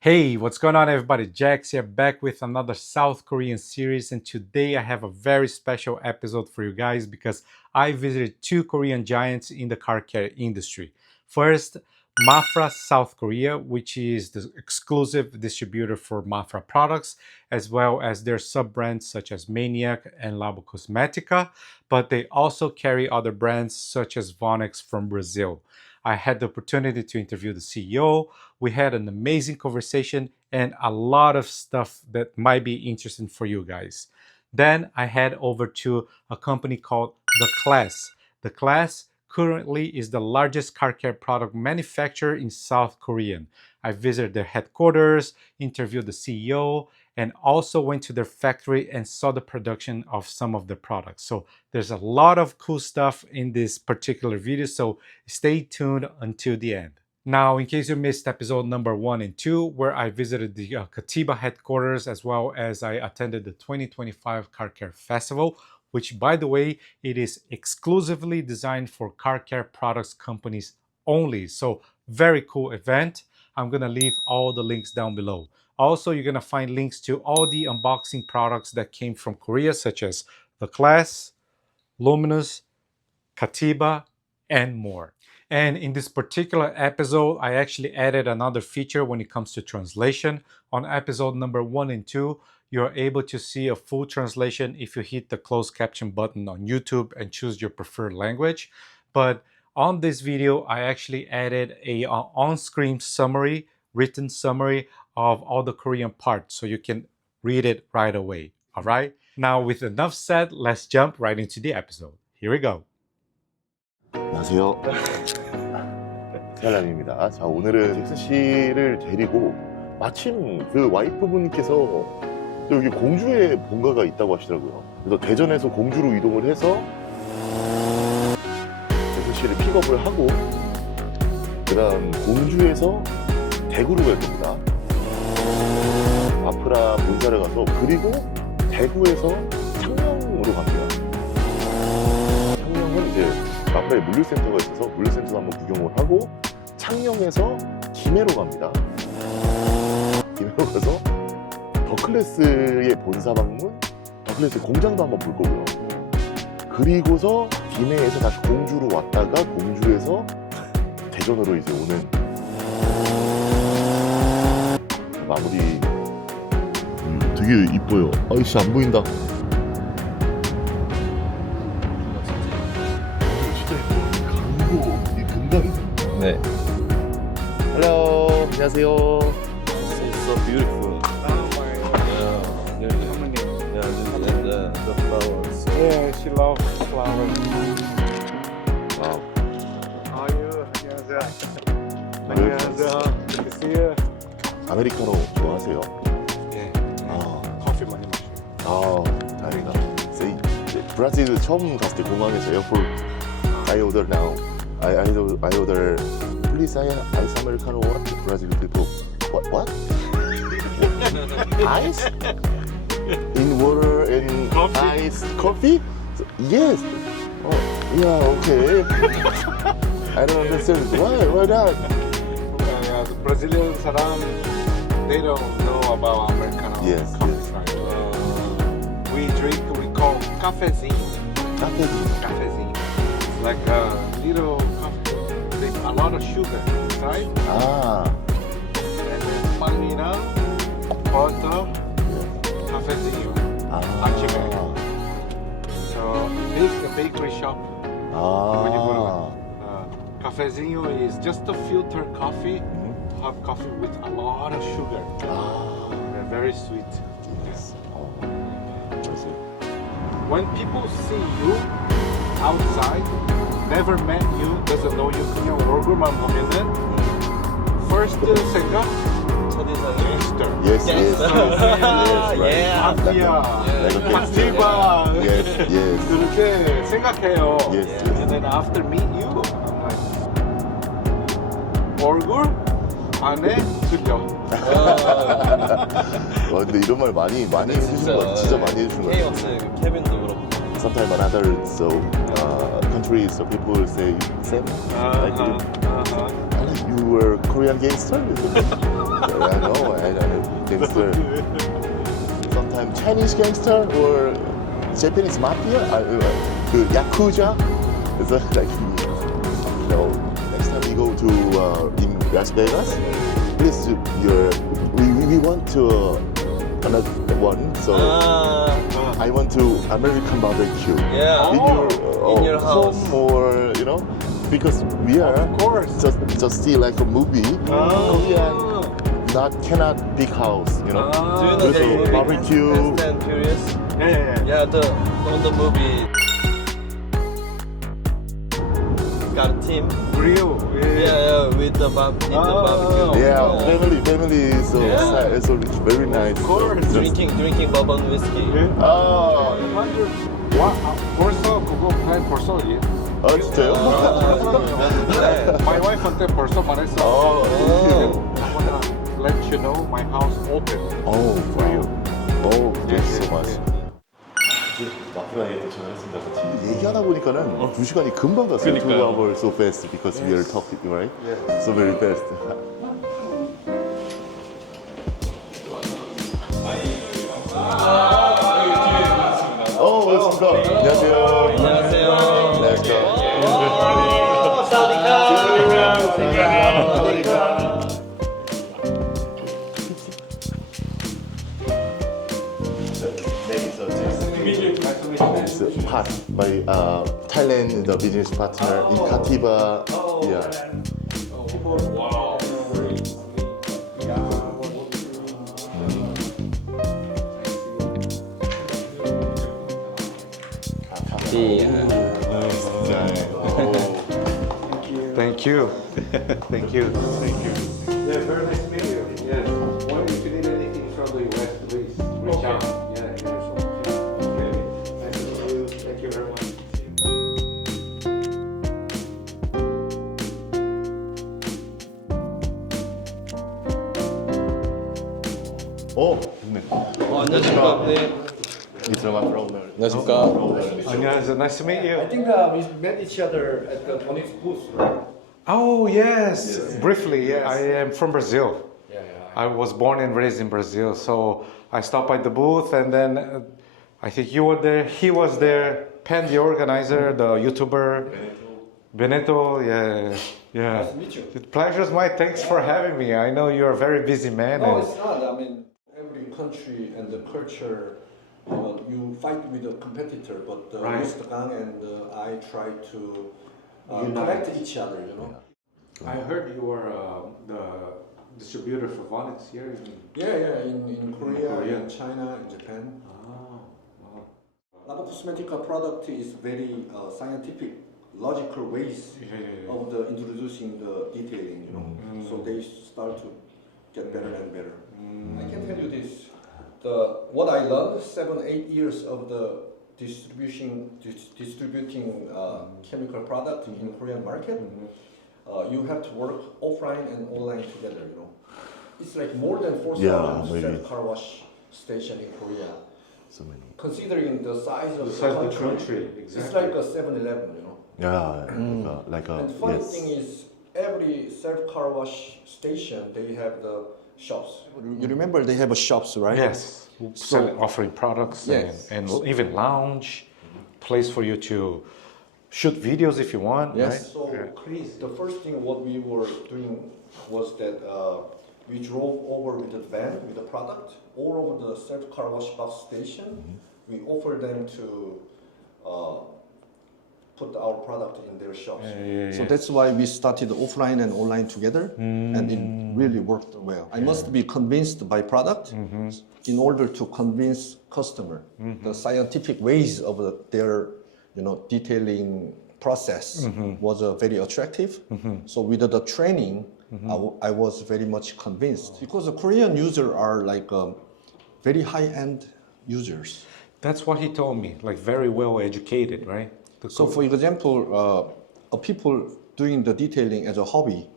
Hey, what's going on, everybody? Jax here, back with another South Korean series, and today I have a very special episode for you guys because I visited two Korean giants in the car care industry. First, Mafra South Korea, which is the exclusive distributor for Mafra products, as well as their sub-brands such as Maniac and Labocosmetica, but they also carry other brands such as Vonixx from Brazil. I had the opportunity to interview the CEO. We had an amazing conversation and a lot of stuff that might be interesting for you guys. Then I head over to a company called The Class. The Class currently is the largest car care product manufacturer in South Korea. I visited their headquarters, interviewed the CEO, and also went to their factory and saw the production of some of the products. So there's a lot of cool stuff in this particular video, so stay tuned until the end. Now, in case you missed episode number 1 and 2, where I visited the Katiba headquarters as well as I attended the 2025 Car Care Festival, which, by the way, it is exclusively designed for car care products companies only. So very cool event. I'm gonna leave all the links down below. Also, you're gonna find links to all the unboxing products that came from Korea, such as The Class, Luminous, Katiba, and more. And in this particular episode, I actually added another feature when it comes to translation. On episode number 1 and 2, you're able to see a full translation if you hit the closed caption button on YouTube and choose your preferred language. But on this video, I actually added a on-screen summary, written summary of all the Korean parts so you can read it right away. All right? Now, with enough said, let's jump right into the episode. Here we go. 안녕하세요. 태알람입니다. 자, 오늘은 잭스 씨를 데리고 마침 그 와이프분께서 여기 공주에 본가가 있다고 하시더라고요. 그래서 대전에서 공주로 이동을 해서 잭스 씨를 픽업을 하고 그다음 공주에서 대구로 갈 겁니다. 마프라 본사를 가서 그리고 대구에서 창녕으로 갑니다. 창녕은 이제 마프라에 물류센터가 있어서 물류센터 한번 구경을 하고 창녕에서 김해로 갑니다. 김해로 가서 더클래스의 본사 방문, 더클래스 공장도 한번 볼 거고요. 그리고서 김해에서 다시 공주로 왔다가 공주에서 대전으로 이제 오는 마무리. 되게 이뻐요. 아이씨 안 보인다. 네. Hello, 안녕하세요. It's so beautiful. Oh my Yeah, and the flowers. Yeah, she loves flowers. 아, How are you? 안녕하세요. 안녕하세요. Good to see you. 아메리카노 좋아하세요? 예, 아, 커피 많이 마셔요. 아, 다행이다. 브라질 처음 갔을 때 공항에서 에어포트 I order now. I order please ice americano what? Brazil people what? Ice? In water and Coffee? ice coffee? Yes. Oh, yeah, okay. I don't understand why not? The Brazilian salam, they don't know about Americano Yes, coffee, yes. right? We call cafezinho. Cafezinho. It's like a little coffee with a lot of sugar inside, Ah, and then palmira, butter, cafezinho. ah, So it's a bakery shop. When you go to cafezinho is just a filtered coffee, hot coffee with a lot of sugar. ah, They're very sweet. yes. Oh, Brazil. When people see you outside, never met you, doesn't know you, 그냥 얼굴만 보면은 first 생각 gangster. Yes, yes, yes, right. Yeah. 마피아, Like a gangster. 카티바 Yes, yes. 그렇게 생각해요. Yes, Yeah. yes. And then after meet you, I'm like 얼굴 안에 들려. 와, 근데 이런 말 많이 해주시는 것 같아요. 진짜 많이 해주시는 것 같아요. 케이오스 케빈도 그렇고. Sometimes another countries, so people say same. Like you. Like you were Korean gangster. I know. gangster. Sometimes Chinese gangster or Japanese mafia, the yakuza. It's like, you know, next time we go to in Las Vegas, please, we want to another one. So I want to American barbecue. Yeah. In your house. home or you know, because we are Of course. just see like a movie. Korean cannot big house, you know. Do you know 그래서 the movie barbecue. Fast and Furious? Yeah. Yeah, on the movie. Got a team. Grill. Yeah, with the barbecue. Yeah, family is so very nice. Of course. Drinking bourbon whiskey. 아, 와, 벌써 그거 플랜 벌써 예. 진짜요? My wife한테 벌써 말했어. I wanna let you know my house open for you. thank you so much. 마프라에 도착했습니다. 같이 얘기하다 보니까는 2시간이 금방 갔어요. 그러니까요. 2 hours so fast because we are talking, right? So very fast. 반갑습니다. 안녕하세요. 안녕하세요. 안녕하세요. It's part my Thailand the business partner in Katiba. Yeah. Thank you. Thank you. Yeah, very nice to meet you. Yeah. Well, if you need anything from the US, please reach out. Yeah, so much. Okay. Nice to meet you. Thank you very much. 좋네. 안녕하십니까. 네. 안녕하십니까. 안녕하세요. Nice to meet you. I think we met each other at the Vonixx booth, right? Oh, yes. Briefly, yeah, I am from Brazil. Yeah. I was born and raised in Brazil, so I stopped by the booth, and then I think you were there. He was there. Pen, the organizer, the YouTuber, Beneto. Yeah. Nice to meet you. The pleasure's mine. Thanks for having me. I know you're a very busy man. No, and it's not. I mean, every country and the culture, you fight with a competitor, but Right. Mr. Gang and I try to Unite. connect each other, you know. I heard you were the distributor for Vonixx here. Yeah, in Korea, Korea. in China, in Japan. Oh, wow. Labocosmetica product is very scientific, logical ways Yeah. of the introducing the detailing, you know. So they start to get better and better. I can tell you this: what I learned 7-8 years of the distributing chemical product in Korean market. You have to work offline and online together. You know, it's like more than 4,000 maybe. self-car wash station in Korea. So many. Considering the size of The size of the the country, country, it's exactly. like a 7-Eleven. You know. Yeah, like a And funny yes. thing is, every self-car wash station they have the shops. You remember they have a shops, right? Yes. Offering products Yes. and even lounge, place for you to shoot videos if you want. Yes. Right? So Crazy. the first thing what we were doing was that we drove over with the van with the product all over the self car wash box station. We offered them to put our product in their shops. So that's why we started offline and online together, and it really worked well. I must be convinced by product in order to convince customer. The scientific ways of their detailing process was very attractive. So with the training, I was very much convinced because the Korean users are like very high-end users. That's what he told me, like very well educated, right? So for example, people doing the detailing as a hobby,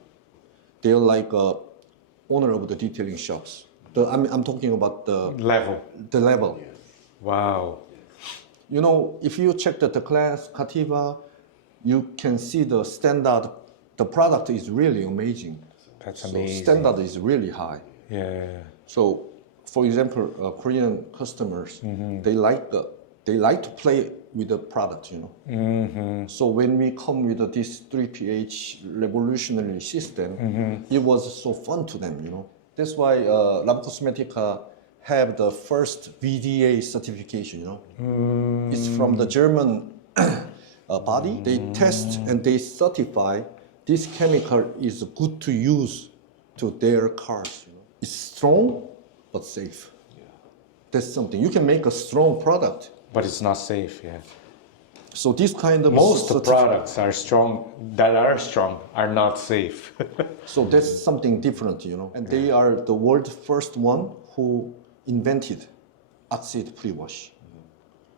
they're like owner of the detailing shops. I'm talking about the level. Wow. You know, if you check the class, Katiba, you can see the standard. The product is really amazing. That's So amazing. standard is really high. Yeah. So For example, Korean customers, they like to play with the product, you know. So when we come with this 3pH revolutionary system, it was so fun to them, you know. That's why Labocosmetica have the first VDA certification, you know. It's from the German body. They test and they certify this chemical is good to use to their cars, you know. It's strong but safe. That's something. You can make a strong product, But it's not safe, yeah. so this kind of Most products are strong are not safe. So that's something different, you know. And they are the world's first one who invented oxide pre-wash.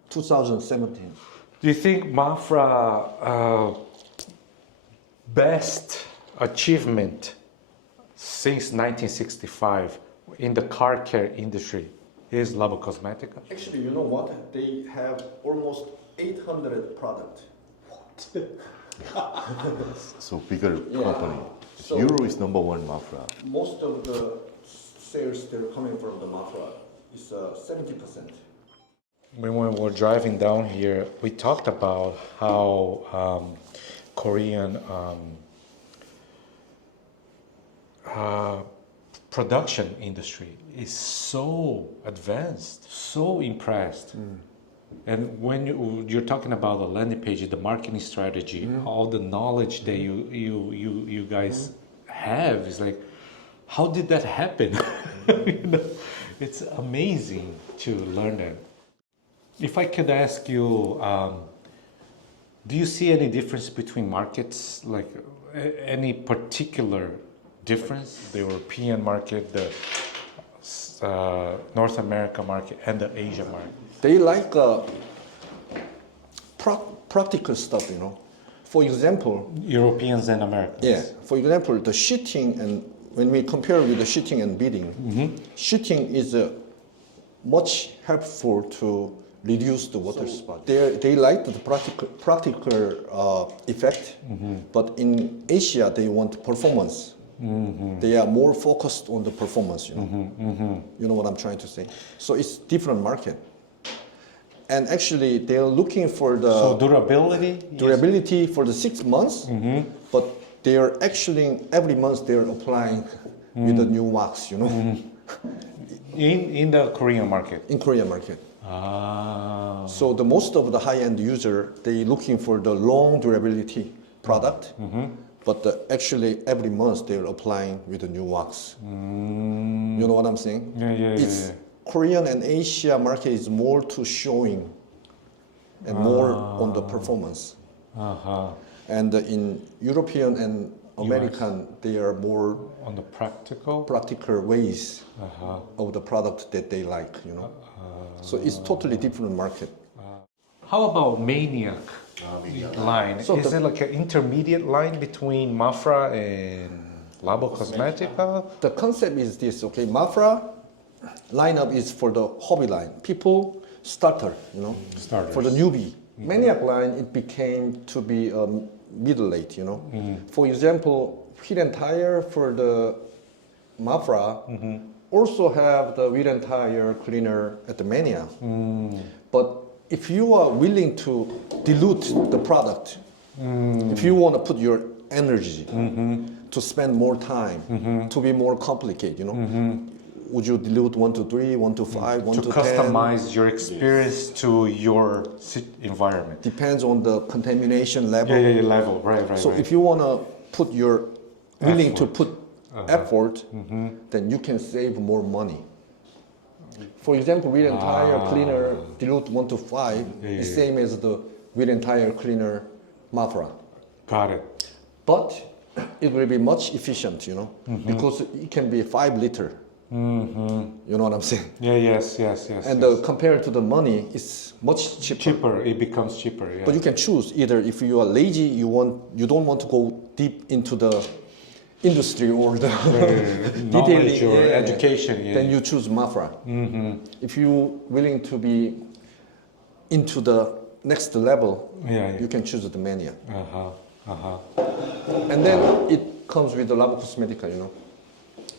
2017. Do you think Mafra best achievement since 1965 in the car care industry is Labocosmetica? Actually, you know what? They have almost 800 products. So bigger Yeah. company. So- Euro is number one Mafra. Most of the sales they're coming from the Mafra is 70%. When we were driving down here, we talked about how Korean production industry is so advanced, so impressed. And when you're talking about the landing page, the marketing strategy, all the knowledge that you guys have is like, how did that happen? You know, it's amazing to learn that. If I could ask you, do you see any difference between markets, like any particular difference? The European market, the North America market, and the Asia market? They like practical stuff, you know. For example, Europeans and Americans. yeah. For example, the sheeting, and when we compare with the sheeting and beading, sheeting is much helpful to reduce the water spot. They like the practical effect, but in Asia they want performance. They are more focused on the performance. You know, you know what I'm trying to say. So it's different market, and actually they're looking for the So durability. for the 6 months, but they're actually every month they're applying with the new wax. You know, in the Korean market. in Korean market. Ah. So the most of the high-end user, they looking for the long durability product, but actually every month they're applying with the new wax. You know what I'm saying? Yeah. It's Korean and Asia market is more to showing and more on the performance. And in European and American, they are more On the practical. practical ways of the product that they like, you know. So it's totally different market. How about Maniac line? So Is it like an intermediate line between Mafra and Labocosmetica? The concept is this, okay, Mafra lineup is for the hobby line, people starter, you know, Starters. for the newbie. Maniac line, it became to be middle-late, you know. For example, wheel and tire for the Mafra also have the wheel and tire cleaner at the Maniac. But if you are willing to dilute the product, if you want to put your energy to spend more time, to be more complicated, you know, would you dilute 1 to 3, 1 to 5, 1 To to 10? customize your experience to your environment. Depends on the contamination level. Yeah, level, right. So if you want to put your willing to put effort, then you can save more money. For example, wheel and tire cleaner dilute 1 to 5 is same as the wheel and tire cleaner Mafra, Got it. but it will be much efficient, you know, because it can be 5 liter. You know what I'm saying? Yeah, yes. And compared to the money, it's much cheaper. Cheaper, it becomes cheaper. Yeah. But you can choose either if you are lazy, you don't want to go deep into the industry or the Knowledge detailing, or education. Yeah. then you choose Mafra. If you're willing to be into the next level, you can choose the Maniac. And then it comes with the Labocosmetica, you know.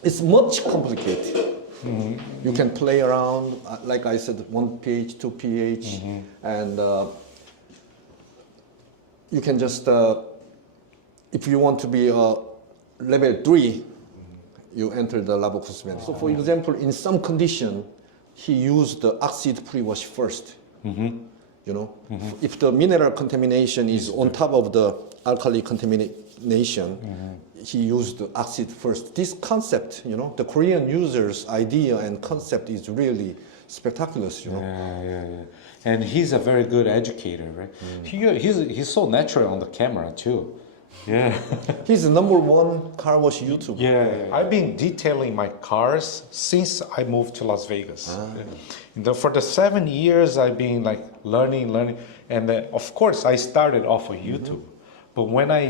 It's much complicated. You can play around, like I said, 1 pH, 2 pH, and you can just, if you want to be level 3, you enter the Labocosmetica. So for example, in some condition, he used the oxide pre-wash first. You know, if the mineral contamination is on top of the alkali contamination, he used the oxide first. This concept, you know, the Korean users' idea and concept is really spectacular, you know. Yeah. And he's a very good educator, right? He's so natural on the camera too. Yeah. He's the #1 car wash YouTuber. Yeah. I've been detailing my cars since I moved to Las Vegas. For the 7 years, I've been like learning, and of course, I started off on YouTube. But when I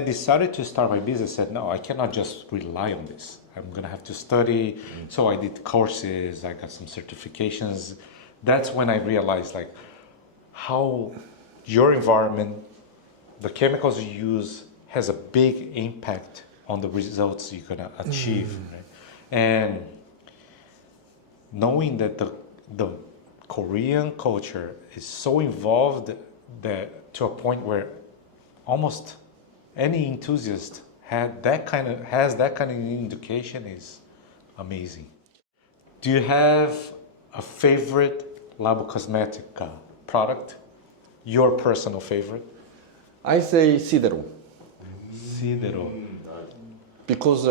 decided to start my business, I said, no, I cannot just rely on this. I'm gonna have to study. So I did courses. I got some certifications. That's when I realized like how your environment, the chemicals you use, has a big impact on the results you're gonna achieve. Right? And knowing that the Korean culture is so involved that to a point where almost any enthusiast has that kind of education is amazing. Do you have a favorite Labocosmetica product? Your personal favorite? I say Sidero. Sidero. Because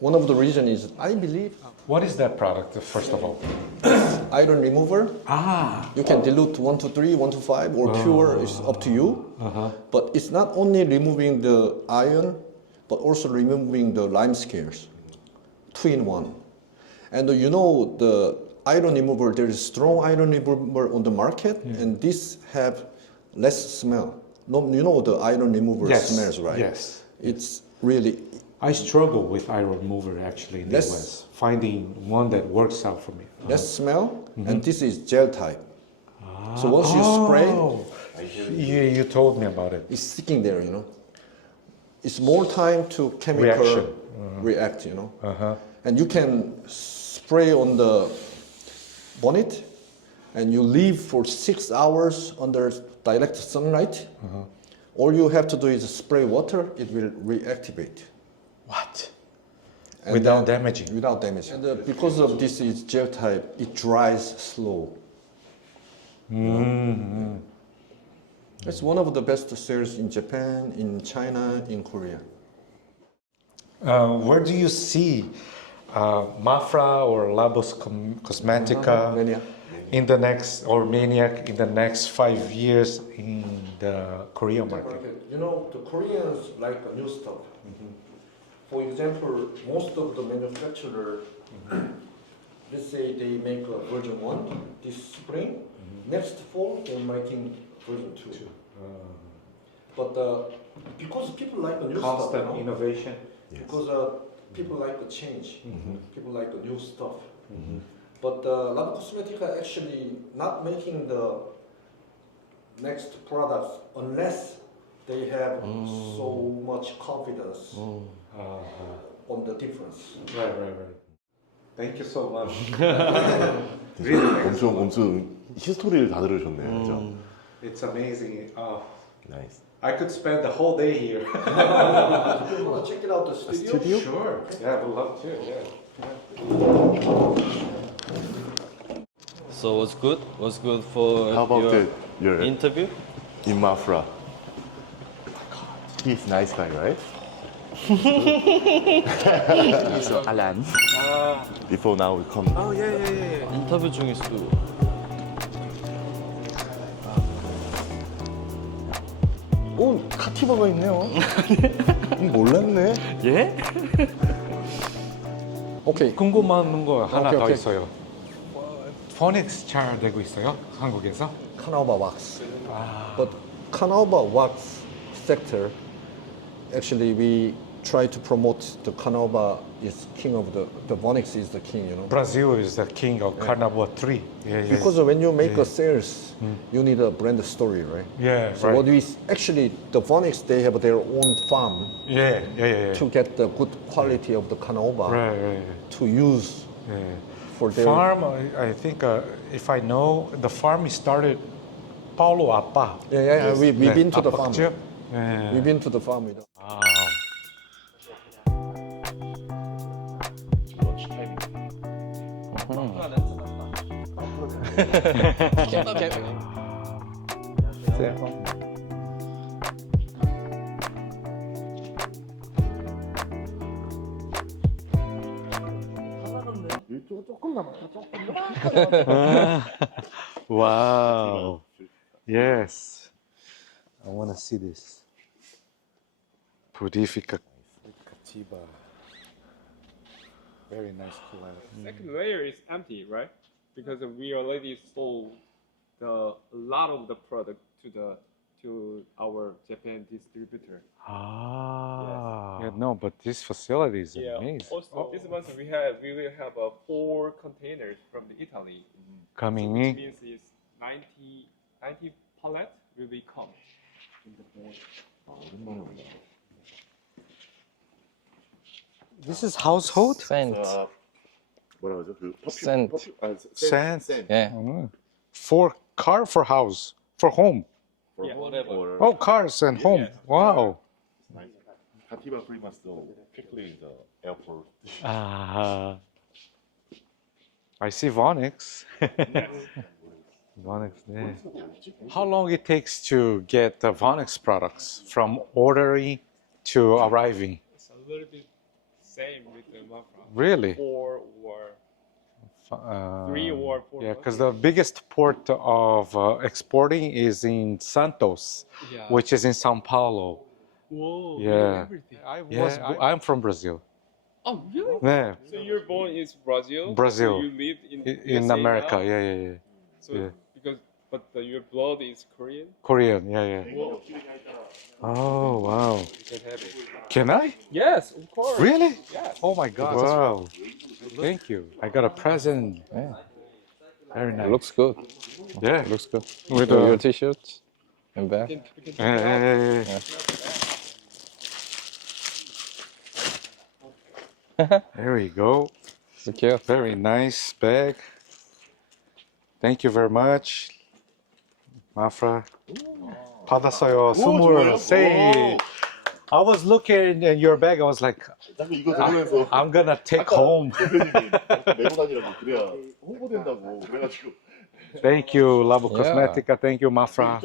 one of the reasons is, I believe, What is that product, first of all? iron remover. Ah. You can dilute 1 to 3, 1 to 5, or pure, it's up to you. But it's not only removing the iron, but also removing the lime scales, 2-in-1. And you know, the iron remover, there is strong iron remover on the market, and this have less smell. No, you know the iron remover smells, right? Yes. It's really... I struggle with iron remover actually in the US, finding one that works out for me. Less smell, and this is gel type. So once you spray, you told me about it. it's sticking there, you know. It's more time to chemical react, you know. And you can spray on the bonnet, and you leave for 6 hours under direct sunlight. All you have to do is spray water, it will reactivate. What? And Without then- damaging? Without damaging. And because of this is gel type, it dries slow. It's one of the best sellers in Japan, in China, in Korea. Where do you see Mafra or Labocosmetica Maniac. in the next, or Maniac in the next 5 years in the Korean market? You know, the Koreans like new stuff. For example, most of the manufacturer, let's say they make a version 1 this spring, next fall they're making version 2. But because people like the new stuff, you know? innovation. Because people like the change, people like the new stuff. But Labocosmetica actually not making the next products unless they have so much confidence on the difference. Right. Thank you so much. 엄청 히스토리를 다 들으셨네요. 그죠? It's amazing. 나이스. I could spend the whole day here. You want to check it out the studio? 스튜디오? Sure. Yeah, I would love to. Yeah. So what's good? What's good for How about your your interview? in Mafra? He's nice guy, right? Alan. Before now we come. Oh yeah. 인터뷰 중일 수도. 오, 카티바가 있네요. 몰랐네. 예? 오케이. 궁금한 거 하나 더 오케이. 있어요. Vonixx 잘 되고 있어요? 한국에서? Kanaoba wax. But Kanaoba wax sector, actually we try to promote the Kanaoba is king of the Vonixx is the king, you know. Brazil is the king of Carnival 3. Yeah. Because when you make a sales, you need a brand story, right? Yeah, So what we actually the Vonixx they have their own farm Yeah. to get the good quality of the Kanaoba Right. to use for their Farm, I think, if I know, the farm started Paulo Apa. Yeah, we've been to the Apa farm. kecil. Yeah. We've been to the farm with them. Wow. Wow. Yes. I want to see this. Purifica Katiba. Very nice color. Second layer is empty, right? Because we already sold a lot of the product to our Japan distributor. Ah. Yeah, no, but this facility is amazing. Also, this month we will have 4 containers from Italy. Coming Which in. means is 90 pallets will be come in the morning. This is household? Scent. 뭐라 그러죠? 그 퍼퓸, Scent. 퍼퓸, 아, Scent. scent. Yeah. For car, for house, for home. For Yeah, home whatever. or- Oh, cars and home. Yes. Wow. Nice. Katiba pretty much so quickly in the airport. Ah. I see Vonixx. Vonixx there. How long it takes to get the Vonixx products from ordering to arriving? It's a little bit same with the Mafra. Really? 4 or 3 or 4. Yeah, because the biggest port of exporting is in Santos, Yeah. which is in São Paulo. Whoa. Yeah. Everything. I'm from Brazil. Oh, really? Yeah, So you're born in Brazil? Brazil. So you live in in USA America. now? Yeah. So yeah. but your blood is Korean? Korean. Yeah. Whoa. Oh wow. You can have it. Can I? Yes, of course. Really? Yes. Oh my God! Wow. Thank you. I got a present. Yeah. Very nice. It looks good. Yeah. Looks good. With Your t-shirt and bag. We can take Yeah, it out. yeah. There we go. Thank you. Very nice bag. Thank you very much. Mafra. 받았어요. 뭐예요? 23. I was looking in your bag. I was like, 자꾸 이거 들으면서 I'm gonna take home. 대표님이 메고 다니라고 그래야 홍보된다고 그래가지고 Thank you, Labocosmetica. Thank you, Mafra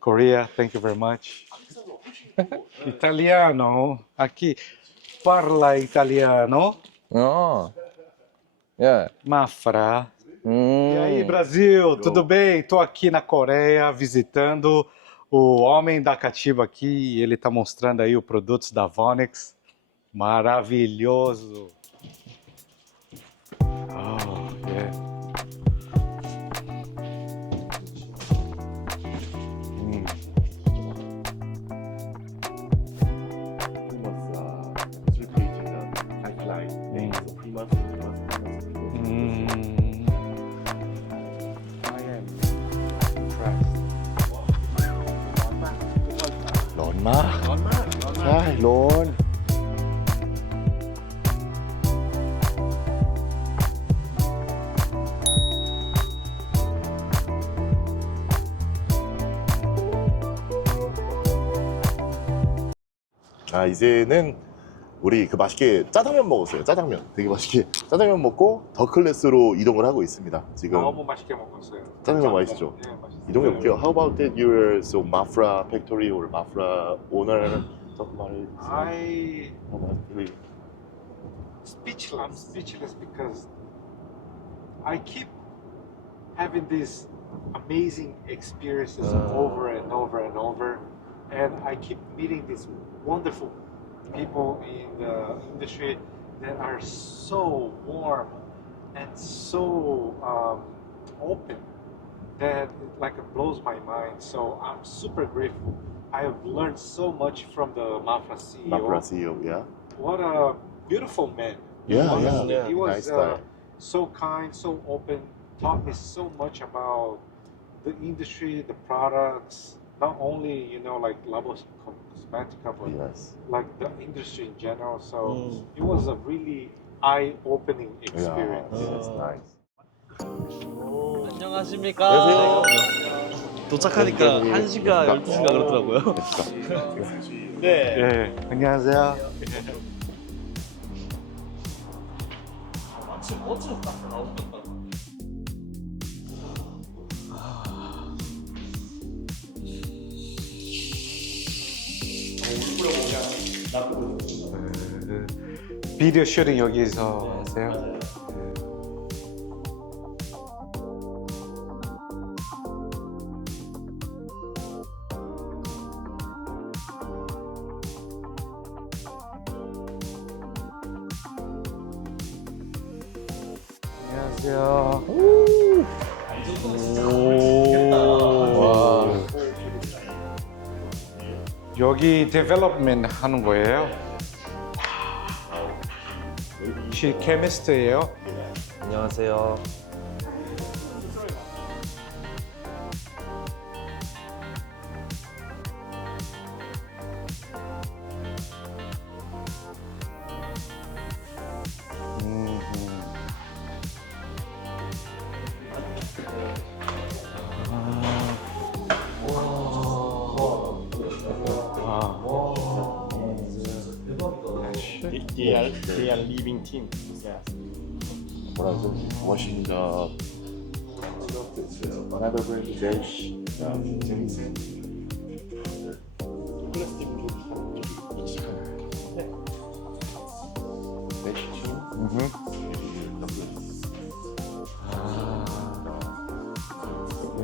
Korea. Thank you very much. Italiano. Aqui. Parla italiano. Oh. Yeah. Mafra. E aí, Brasil, tudo bem? Tô aqui na Coreia visitando o homem da Katiba aqui. Ele tá mostrando aí os produtos da Vonixx. Maravilhoso. Oh, yeah. 프리마스 술페이지나 가이드라인 내에서 프리마스 I am impressed. ร้อนมากใช่ร้อน 아 이제는 우리 그 맛있게 짜장면 먹었어요. 짜장면 되게 맛있게 짜장면 먹고 더 클래스로 이동을 하고 있습니다. 지금 너무 맛있게 먹었어요. 짜장면 맛있죠? 네, 맛있어요. 이동해 볼게요. How about that you're so Mafra factory or Mafra owner? 조금 말해주세요. I'm speechless because I keep having these amazing experiences over and over and over, and I keep meeting these wonderful people in the industry that are so warm and so open that it like it blows my mind. So I'm super grateful. I have learned so much from the Mafra CEO. Mafra CEO, yeah. What a beautiful man. Yeah, Honestly, yeah. He was Nice guy. so kind, so open, taught me so much about the industry, the products, not only, you know, like Labocosmetica, but Yes. like the industry in general. So it was a really eye-opening Yeah, experience. that's nice. 안녕하십니까. 안녕하세요. 도착하니까 1시가 12시가 그렇더라고요. 네. 예, 안녕하세요. 마침 버튼 딱 나오셨다. 비디오 슈팅 여기서 하세요? 안녕하세요. 와. 여기 데벨롭먼트 하는 거예요? 시 케미스트예요? 안녕하세요. They are leaving team. Yeah. What else? Washing the another brand Dash. Jensen. Dash team. 예,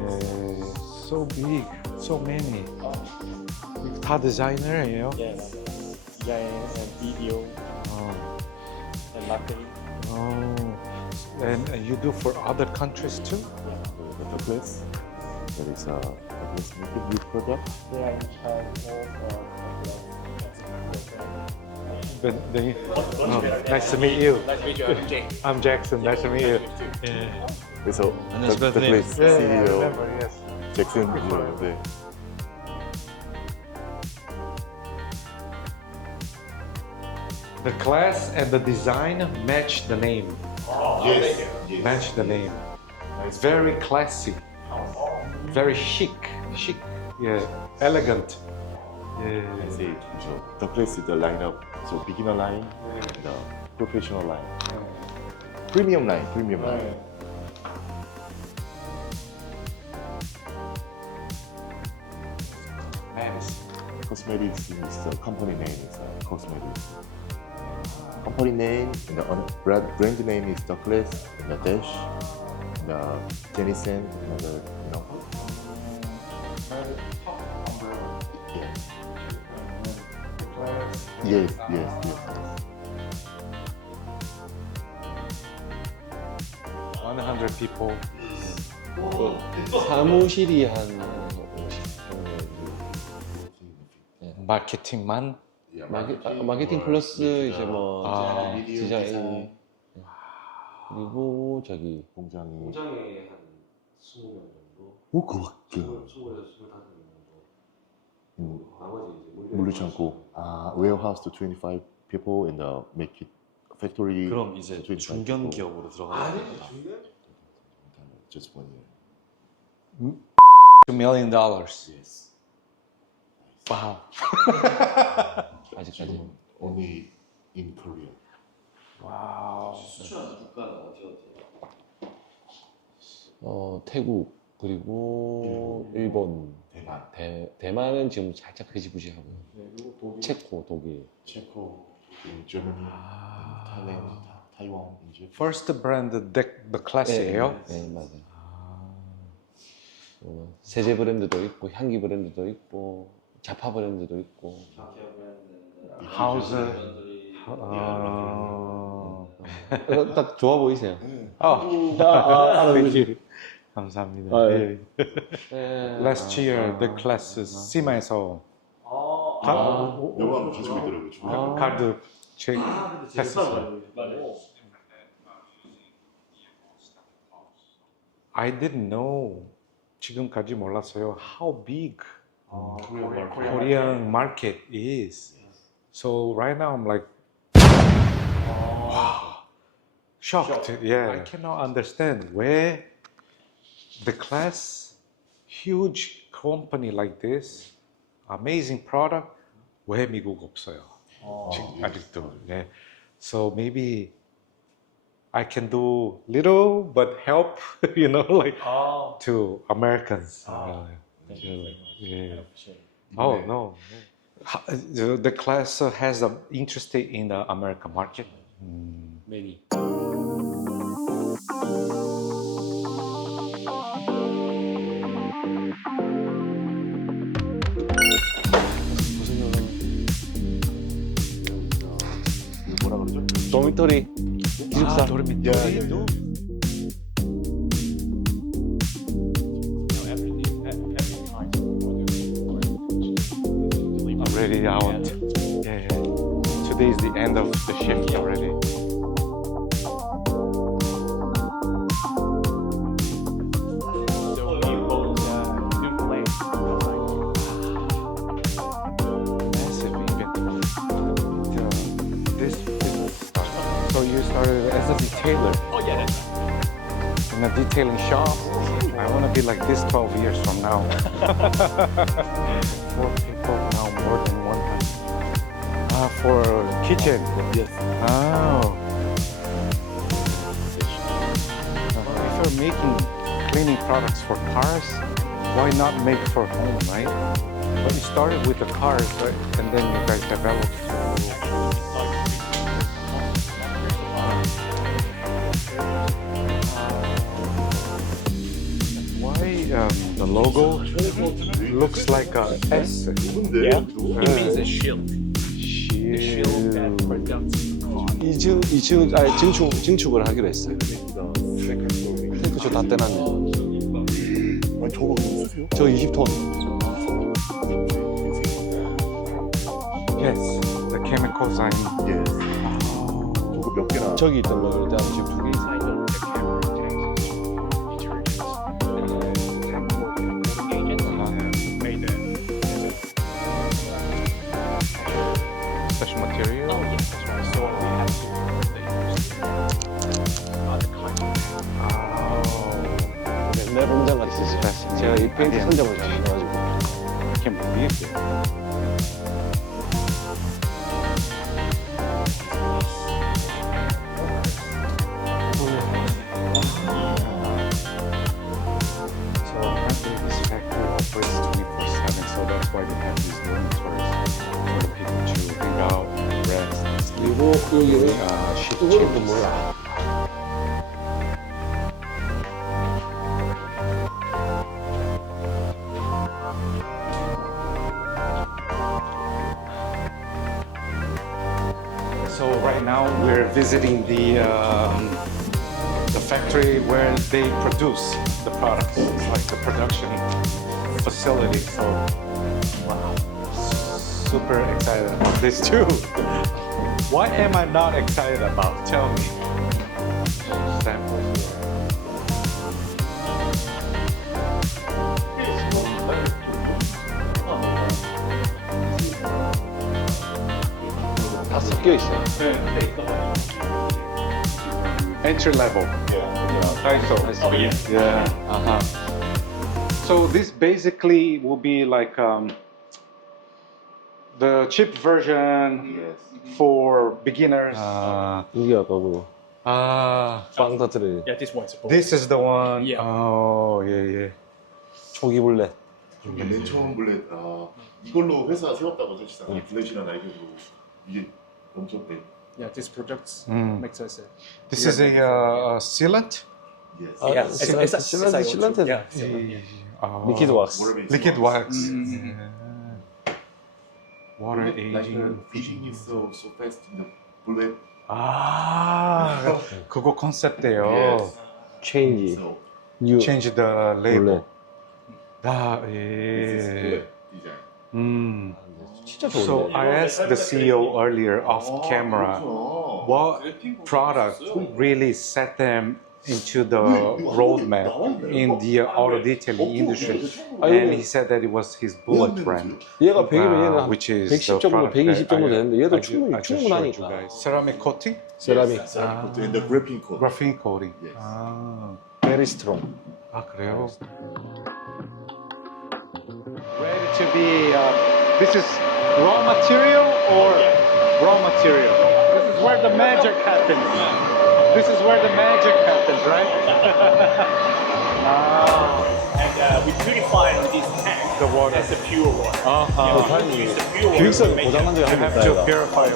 so big, so many. 이거 다 디자이너예요? Yeah. Design and video and marketing. Oh, and you do for other countries too? The Douglas. There is a Douglas making new product. They are in charge of But they, nice to meet you. Nice to meet you. I'm Jake. I'm Jackson. Nice to meet you. 그래서 안녕하십니까, Douglas I CEO remember, yes. 잭슨 네. The class and the design match the name. Yes. Match the name. It's very classy, very chic, yeah, elegant. Yeah. I say so Douglas is the lineup. So beginner line, the professional line, premium line. Cosmetics is the company name is Cosmetics. Company name and the brand name is Douglas and the Dash, and the Jensen and the Yes. Yes. 100 people. 사무실이 한 50. 마케팅만. 마케팅 플러스 이제 뭐 아. 디자인 그리고 저기 공장에 공장에 한 20명 정도, 오 그밖에 20에서 25명 정도, 나머지 이제 물류창고 warehouse to 25 people and the make it factory. 그럼 이제 25 중견 people. 기업으로 들어가는 아니 겁니다. 중간 Just 1 year. $2 million. Yes. Wow. 아직까지 Only in Korea. Wow. 수출하는 국가는 어디? 태국 그리고 일본 대만, 대만은 지금 살짝 흐지부지하고요. 네, 그리고 독일. 체코 독일 체코, Germany, Thailand, Taiwan, Egypt. First brand the class예요? 네 맞아요. 세제 브랜드도 있고 향기 브랜드도 있고 자파 브랜드도 있고 마키아 브랜드, How's it? 브랜드들이 딱 좋아 보이세요. Thank you. 감사합니다. 아, 예. 네. Last year the class 심화해서 영화를 가지고 있더라고요. 카드 체크 근데 제일 했었어요. 맞아요. I didn't know. 지금까지 몰랐어요. How big Korean market is. So right now I'm like, wow. shocked. Yeah, I cannot understand where the class, huge company like this, amazing product, 왜 미국 없어요? 지금 아직도. 네. So maybe I can do little but help, like to Americans. Yeah. Oh no. The class has an interest in the American market. Many. 뭐라 그러죠? 도미토리 기숙사. Already out. Yeah. Today is the end of the shift already. Massive event. This business started. So you started as a detailer. Oh yeah, that's In a detailing shop. I want to be like this 12 years from now. 4 people now, more than 100. For kitchen. Yes. Oh. If you're making cleaning products for cars, why not make for home, right? But you started with the cars, right? And then you guys developed. The logo looks like a S. yeah. It means a shield. The shield that protects the car. 2층 아니 증축을 하기로 했어요. 탱크쇼 다 떼놨네요. 아니 저거 좀 쓰세요? 저 20톤. Yes, the chemicals I need. 예. 저거 몇 개나? 저기 있던 거 일단 지금 2개 이상. Inside the camera tanks, detergents, and tank coating agents made it. Special material. Oh yes, that's right. So we have to the content. 내 공장 같이 있으니까 제가 이 페인트 선점을 잘 해가지고. Can't believe it. So apparently this factory operates 24/7, so that's why we have these dormitories for the people to hang out, rest, 그리고 여기는 ship 이것도 뭐야? So right now we're visiting the factory where they produce the products. It's like the production facility. So wow, super excited about this too. What am I not excited about? Tell me. Samples. 다 섞여 있어요. Entry level. Daiso. Oh yeah. Yeah. Uh-huh. So this basically will be like the cheap version for beginners. 이게 아까 그 빵 터트리는 Yeah, this one's supposed. This is the one. Yeah. Oh, yeah. 초기 블렛. 맨 처음 블랙 이걸로 회사 세웠다고 사실상 블랙이라는 아이디어로 이게 엄청 네. Yeah, this project makes us. This is a sealant. Yes. Yeah, it's 실란테. Yeah. 리퀴드 왁스. Liquid wax. Water Like aging. the fishing is so fast in the bullet. 그거 컨셉이에요. Yes. 체인지. So 뉴. Change the label. 블렛. this is 예. bullet design. 진짜 So 좋은데. I asked the CEO earlier off camera 그렇구나. what product really set them into the roadmap in the auto detailing industry, and he said that it was his bullet brand, 얘가 100이면 얘는 한 which is 110 the 정도, product 120 that 정도 되는데 얘도 I just showed you 충분하니까. guys. Ceramic coating, 세라믹. And the graphene coat. graphene coating. Yes. 아, Very strong. 그래요? Ready to be. This is raw material or raw material. This is where the magic happens. This is where the magic happens, right? And we purify this tank The water. as a pure water. 다행히 Use the pure water 기획사를 to make 고장난 적이 You 한 have 번도 to 없다. purify.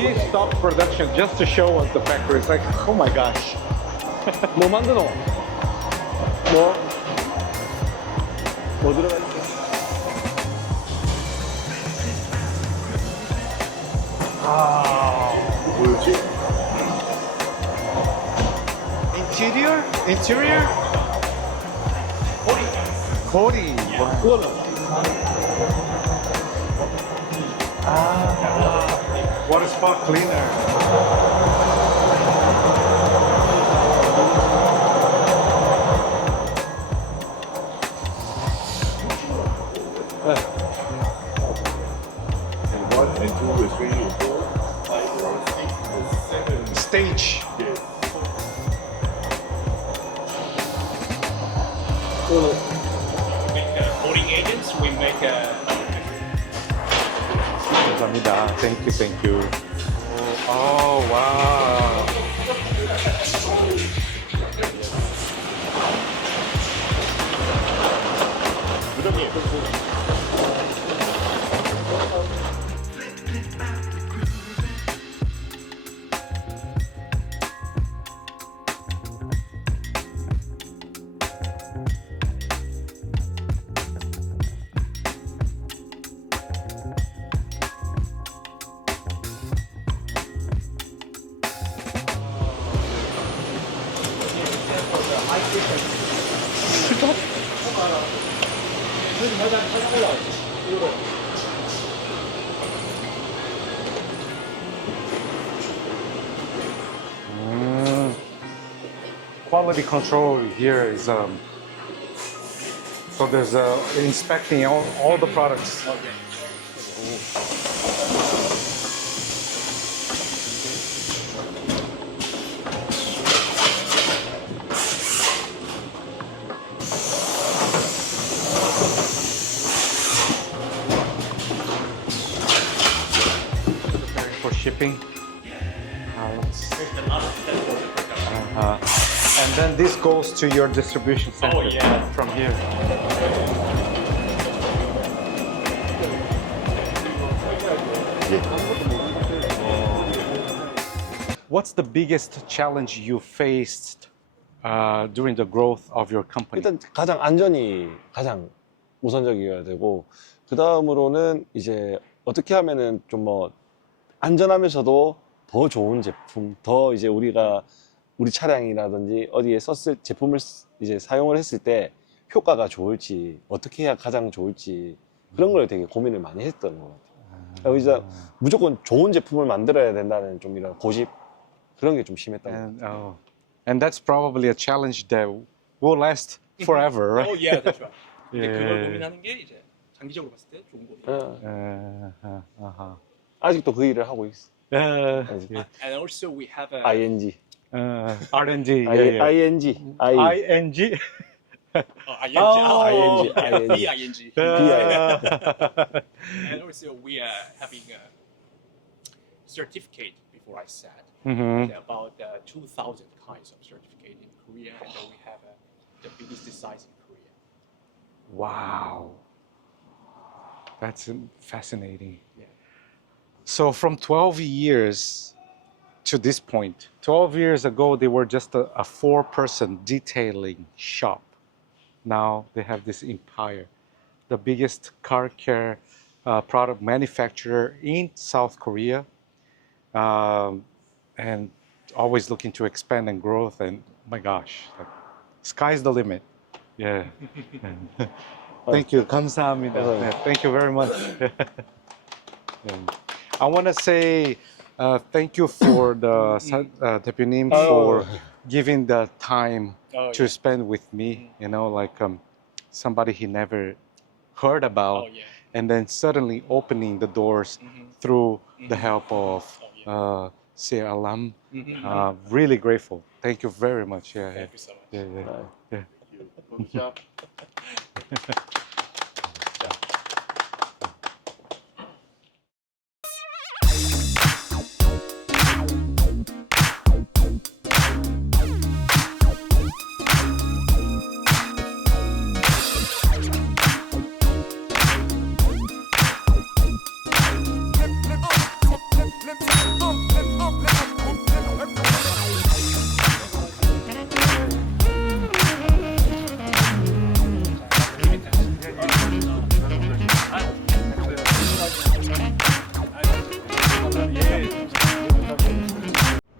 He stopped production just to show us the factory. It's like, oh my gosh. 뭐 만드노? 뭐 들어가 있지? 뭐였지? Interior? Interior? Coating. 그거는 Water spot cleaner. One and two and three and four. Like around 6 and 7. Stage. Yes. make coating agents. We make 감사합니다. Thank you, thank you. Oh, wow. Quality control here is so there's inspecting all the products. For shipping. And then this goes to your distribution center. Oh, yeah. From here. What's the biggest challenge you faced during the growth of your company? 일단 가장 안전이 가장 우선적이어야 되고 그 다음으로는 이제 어떻게 하면은 좀 뭐 안전하면서도 더 좋은 제품, 더 이제 우리가 우리 차량이라든지 어디에 썼을 제품을 이제 사용을 했을 때 효과가 좋을지 어떻게 해야 가장 좋을지 그런 걸 되게 고민을 많이 했던 것 같아요. 그래서 이제 무조건 좋은 제품을 만들어야 된다는 좀 이런 고집 그런 게 좀 심했던 것 같아요. And that's probably a challenge that will last forever, right? Oh yeah, that's right. 근데 예. 그걸 고민하는 게 이제 장기적으로 봤을 때 좋은 거예요. 아직도 그 일을 하고 있어. And also we have a ING. R&D. Yeah, yeah. ING. ING. ING. ING. BING. And also we are having a certificate before I said about 2,000 kinds of certificate in Korea, and then we have the biggest size in Korea. Wow. That's fascinating. Yeah. So from 12 years to this point, 12 years ago, they were just a four-person detailing shop. Now they have this empire, the biggest car care product manufacturer in South Korea, and always looking to expand and growth. And my gosh, like, sky's the limit. Yeah. Thank you. 감사합니다. Yeah, thank you very much. I want to say thank you for the 대표님 for giving the time Oh, to yeah. spend with me, you know, like somebody he never heard about, Oh, yeah. and then suddenly opening the doors through the help of Oh, yeah. Sir Alam. Mhm. Really grateful. Thank you very much. Yeah, Thank you so much. yeah, yeah, yeah. Good job.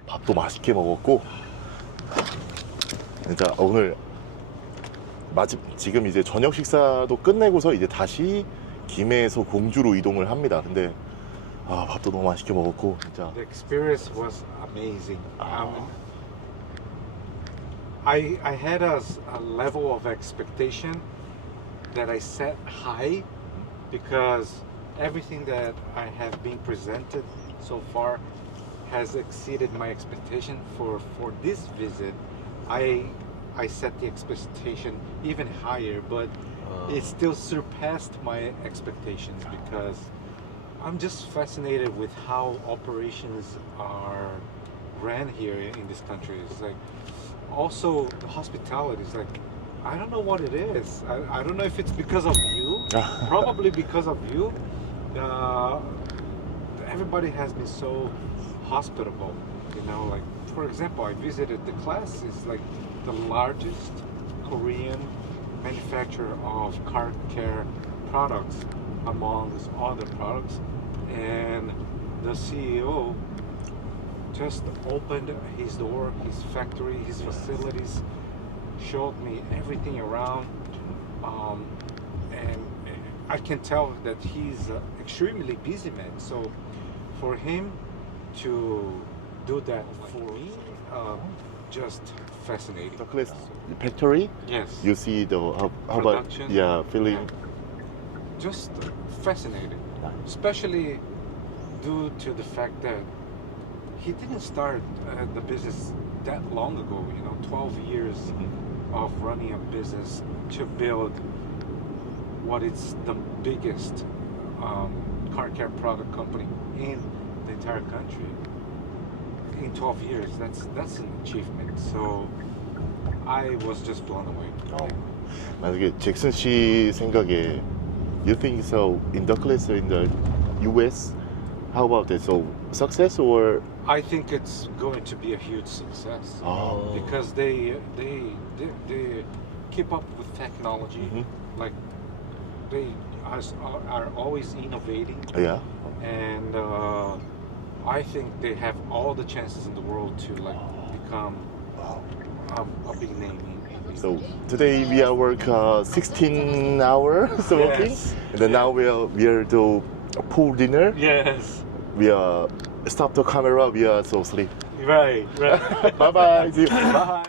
밥도 맛있게 먹었고 진짜 오늘 지금 이제 저녁 식사도 끝내고서 이제 다시 김해에서 공주로 이동을 합니다. 근데 밥도 너무 맛있게 먹었고 진짜 The experience was amazing. I had a level of expectation that I set high because everything that I have been presented so far has exceeded my expectation. For this visit, I set the expectation even higher, but it still surpassed my expectations because I'm just fascinated with how operations are ran here in this country. It's like also the hospitality is like I don't know what it is. I don't know if it's because of you. Probably because of you. Everybody has been so hospitable. You know, like for example, I visited the class. It's like the largest Korean manufacturer of car care products amongst other products, and the CEO just opened his door, his factory, his facilities, showed me everything around, and I can tell that he's an extremely busy man. So for him to do that for me, just fascinating. chocolate factory. Yes. You see the how about Production. feeling Just fascinating, especially due to the fact that he didn't start the business that long ago. You know, 12 years of running a business to build what is the biggest car care product company in the entire country. In 12 years, that's an achievement. So I was just blown away. 만약에 잭슨 씨 생각에 you think so in the class in the US how about that so success or I think it's going to be a huge success because they keep up with technology. Like they are always innovating, yeah and I think they have all the chances in the world to like become a big name in so today we are work 16 hours working Yes. and then now we are to pool dinner Yes. we are stop the camera we are so sleep Right. bye bye see you. Bye.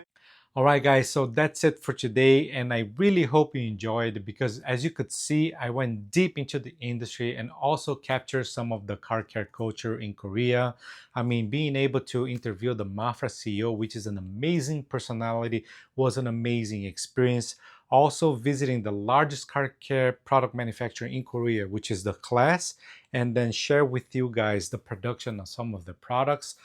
All right, guys, so that's it for today, and I really hope you enjoyed because as you could see, I went deep into the industry and also captured some of the car care culture in Korea. I mean, being able to interview the Mafra CEO, which is an amazing personality, was an amazing experience. Also visiting the largest car care product manufacturer in Korea, which is the Class, and then share with you guys the production of some of the products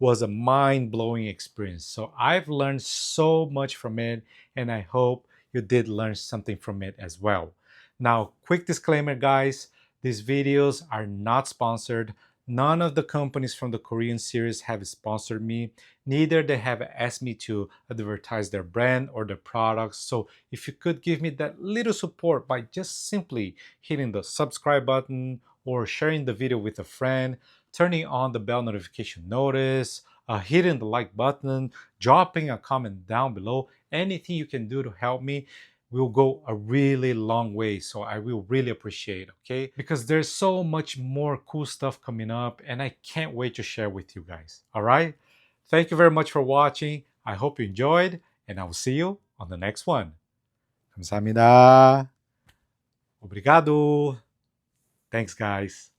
was a mind-blowing experience. So I've learned so much from it, and I hope you did learn something from it as well. Now, quick disclaimer, guys, these videos are not sponsored. None of the companies from the Korean series have sponsored me. Neither they have asked me to advertise their brand or their products. So if you could give me that little support by just simply hitting the subscribe button or sharing the video with a friend, turning on the bell notification notice, hitting the like button, dropping a comment down below, anything you can do to help me will go a really long way. So I will really appreciate, okay? Because there's so much more cool stuff coming up and I can't wait to share with you guys, all right? Thank you very much for watching. I hope you enjoyed, and I will see you on the next one. 감사합니다. Obrigado. Thanks, guys.